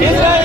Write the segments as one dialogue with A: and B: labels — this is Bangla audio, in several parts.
A: ইসরায়েলের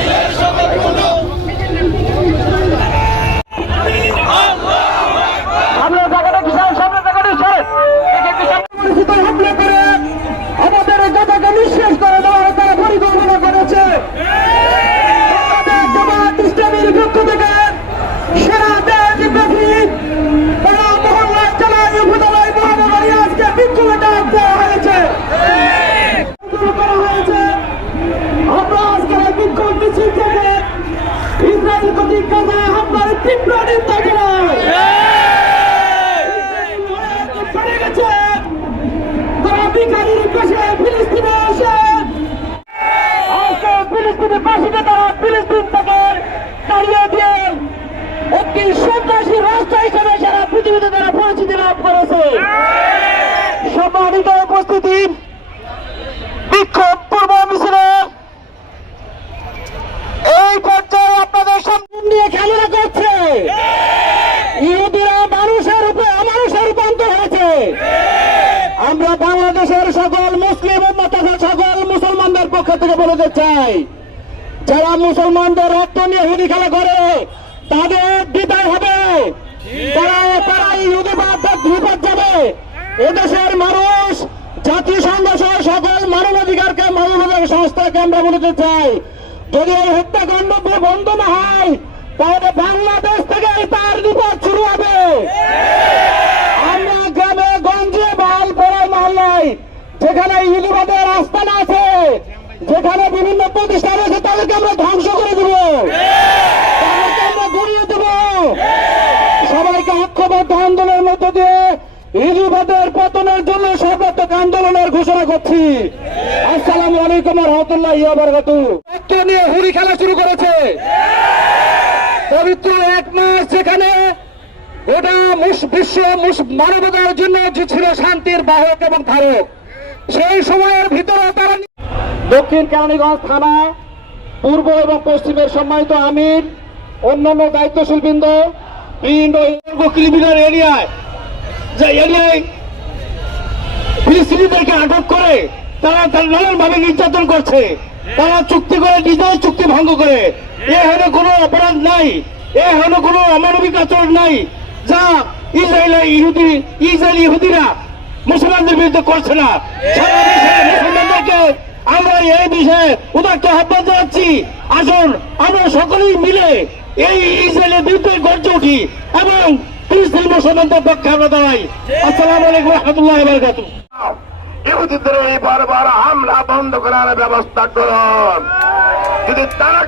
B: ফিলিস্তিনে তারা থেকে তাড়িয়ে দিয়ে একটি সন্ত্রাসী রাষ্ট্র হিসেবে সারা পৃথিবীতে তারা পরিচিতি লাভ করেছে। সম্মানিত উপস্থিতি বিক্ষোভ পূর্ব মিছিলে এই পর্যায়ে আপনাদের সামনে নিয়ে খেলা করছে ইহুদিরা মানুষের উপরে অমানুষের রূপান্তর হয়েছে আমরা বাংলাদেশের সকল মুসলিম সকল মুসলমানদের পক্ষ থেকে বলতে চাই, যারা মুসলমানদের রক্ত নিয়ে হুদি খেলা করে, তাদের বিদায় হবে। মানুষ সকল বন্ধ না হয়, তাহলে বাংলাদেশ থেকে তার বিপদ শুরু হবে আমরা গ্রামে গঞ্জে বাল পড়ায় মহল্লায় যেখানে ইহুদিবাদের আস্থান আছে, যেখানে বিভিন্ন প্রতিষ্ঠান আছে, তাদেরকে আমরা ধ্বংস করে দেব। আমরা গড়িয়ে সবাইকে ঐক্যবদ্ধ আন্দোলনের দিয়ে পতনের জন্য সর্বাত্মক আন্দোলনের ঘোষণা করছি। আসসালামু আলাইকুম রহমতুল্লাহ নিয়ে খেলা শুরু করেছে। পবিত্র এক মাস যেখানে মুস- বিশ্ব মানবতার জন্য ছিল শান্তির বাহক এবং ধারক সেই সময়ের ভিতরে তারা দক্ষিণ কেরানীগঞ্জ থানা, পূর্ব এবং পশ্চিমের সম্মানিত আমির, অন্যান্য দায়িত্বশীল বৃন্দ ও কিলোমিটার এরিয়ায় যে এরিয়ায় আটক করে তারা তার নানানভাবে নির্যাতন করছে। তারা চুক্তি করে নিজেও চুক্তি ভঙ্গ করে। এ হলো কোনো অপরাধ নাই, এ হলো কোনো অমানবিক আচরণ নাই, যা ইসরায়েল ইহুদি ইসরায়েল ইহুদিরা মুসলমানদের বিরুদ্ধে করছে না। আমরা এই বিষয়ে উদার্ত আহ্বান জানাচ্ছি। আসুন, আমরা সকলেই মিলে এই ইসরায়েলের বিরুদ্ধে গর্জে উঠি এবং ফিলিস্তিন মুসলমানদের পক্ষে আমরা দাঁড়াই। আসসালামু আলাইকুম রহমতুল্লাহ বারকাতুহ।
C: ইহুদিদের এই বারবার হামলা বন্ধ করার ব্যবস্থা করুন। যদি তারা